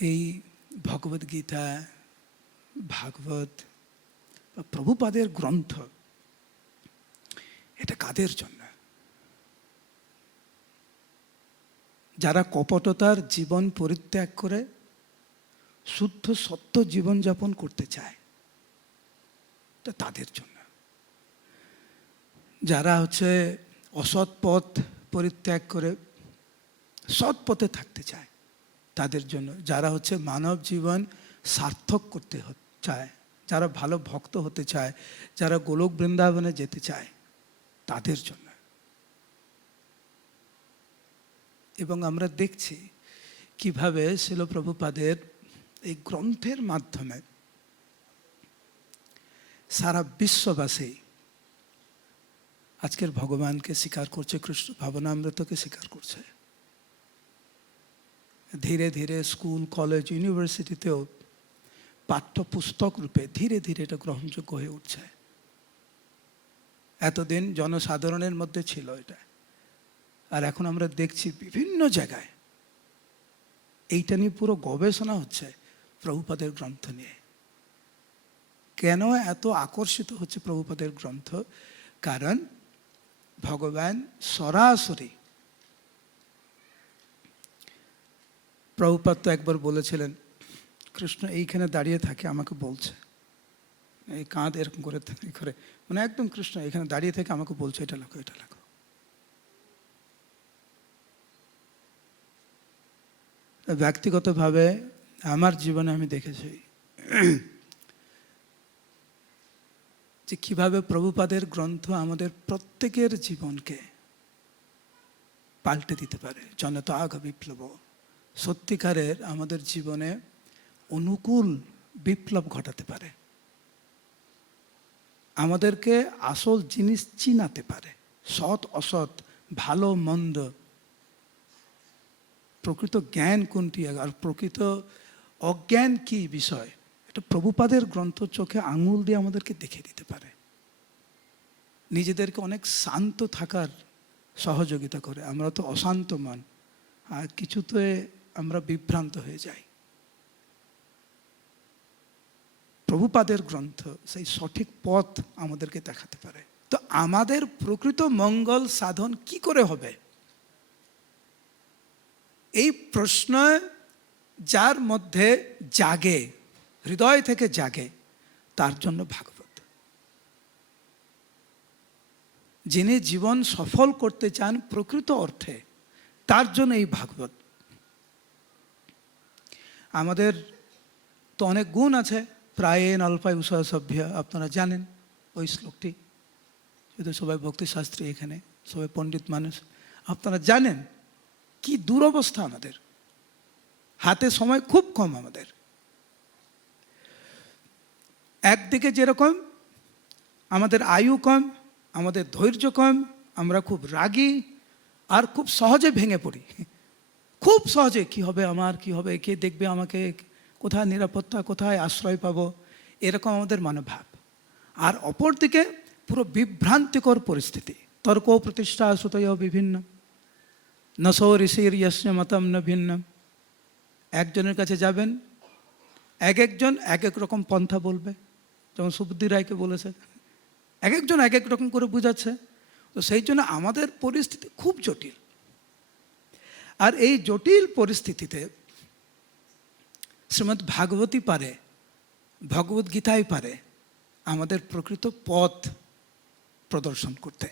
এই ভগবদ গীতা, ভাগবত প্রভুপাদের গ্রন্থ, এটা কাদের জন্য? যারা কপটতার জীবন পরিত্যাগ করে, শুদ্ধ সত্য জীবনযাপন করতে চায়, এটা তাদের জন্য। যারা হচ্ছে অসৎ পথ পরিত্যাগ করে, সৎ পথে থাকতে চায় তাদের জন্য। যারা হচ্ছে মানব জীবন সার্থক করতে চায়, যারা ভালো ভক্ত হতে চায়, যারা গোলক বৃন্দাবনে যেতে চায়, তাদের জন্য। এবং আমরা দেখছি কীভাবে শিলপ্রভুপাদের এই গ্রন্থের মাধ্যমে সারা বিশ্ববাসী আজকের ভগবানকে স্বীকার করছে, কৃষ্ণ ভাবনামৃতকে স্বীকার করছে। ধীরে ধীরে স্কুল, কলেজ, ইউনিভার্সিটিতেও পাঠ্যপুস্তক রূপে ধীরে ধীরে এটা গ্রহণযোগ্য হয়ে উঠছে। এতদিন জনসাধারণের মধ্যে ছিল এটা। আর এখন আমরা দেখছি বিভিন্ন জায়গায় এইটা নিয়ে পুরো গবেষণা হচ্ছে প্রভুপাদের গ্রন্থ নিয়ে। কেন এত আকর্ষিত হচ্ছে প্রভুপাদের গ্রন্থ? কারণ ভগবান সরাসরি প্রভুপাদ তো একবার বলেছিলেন, কৃষ্ণ এইখানে দাঁড়িয়ে থাকে, আমাকে বলছে। এই কাঁধ এরকম করে করে মানে একদম কৃষ্ণ এখানে দাঁড়িয়ে থেকে আমাকে বলছে, এটা লেখো এটা লেখো। ব্যক্তিগতভাবে আমার জীবনে আমি দেখেছি যে কীভাবে প্রভুপাদের গ্রন্থ আমাদের প্রত্যেকের জীবনকে পাল্টে দিতে পারে। জনতা বিপ্লব। সত্যিকারের আমাদের জীবনে অনুকূল বিপ্লব ঘটাতে পারে। আমাদেরকে আসল জিনিস চিনাতে পারে। সৎ, অসৎ, ভালো, মন্দ, প্রকৃত জ্ঞান কোনটি আর প্রকৃত অজ্ঞান কি বিষয়, এটা প্রভুপাদের গ্রন্থ চোখে আঙুল দিয়ে আমাদেরকে দেখে দিতে পারে। নিজেদেরকে অনেক শান্ত থাকার সহযোগিতা করে। আমরা তো অশান্ত মন। আর কিছুতে আমরা বিভ্রান্ত হয়ে যাই। প্রভুপাদের গ্রন্থ সেই সঠিক পথ আমাদেরকে দেখাতে পারে। তো আমাদের প্রকৃত মঙ্গল সাধন কি করে হবে? এই প্রশ্ন যার মধ্যে জাগে, হৃদয় থেকে জাগে, তার জন্য ভাগবত। যিনি জীবন সফল করতে চান প্রকৃত অর্থে, তার জন্য এই ভাগবত। আমাদের তো অনেক গুণ আছে। প্রায় নল্পায় উষা সভ্য, আপনারা জানেন ওই শ্লোকটি। যদি সবাই ভক্তিশাস্ত্রী এখানে, সবাই পণ্ডিত মানুষ। আপনারা জানেন কি দুরবস্থা আমাদের। হাতে সময় খুব কম আমাদের। একদিকে যেরকম আমাদের আয়ু কম, আমাদের ধৈর্য কম, আমরা খুব রাগী আর খুব সহজে ভেঙে পড়ি। খুব সহজে কি হবে আমার, কি হবে, কে দেখবে আমাকে, কোথায় নিরাপত্তা, কোথায় আশ্রয় পাবো, এরকম আমাদের মনোভাব। আর অপরদিকে পুরো বিভ্রান্তিকর পরিস্থিতি। তর্ক, প্রতিষ্ঠা সুতয় বিভিন্ন। নশো ঋষির ইয়স্য মতম ভিন্ন। একজনের কাছে যাবেন, এক একজন এক এক রকম পন্থা বলবে। যেমন সুবুদ্ধি রায়কে বলেছে, এক একজন এক এক রকম করে বুঝাচ্ছে। তো সেই জন্য আমাদের পরিস্থিতি খুব জটিল। আর এই জটিল পরিস্থিতিতে শ্রীমৎ ভাগবতী পারে ভগবদ্গীতাই পারে আমাদের প্রকৃত পথ প্রদর্শন করতে।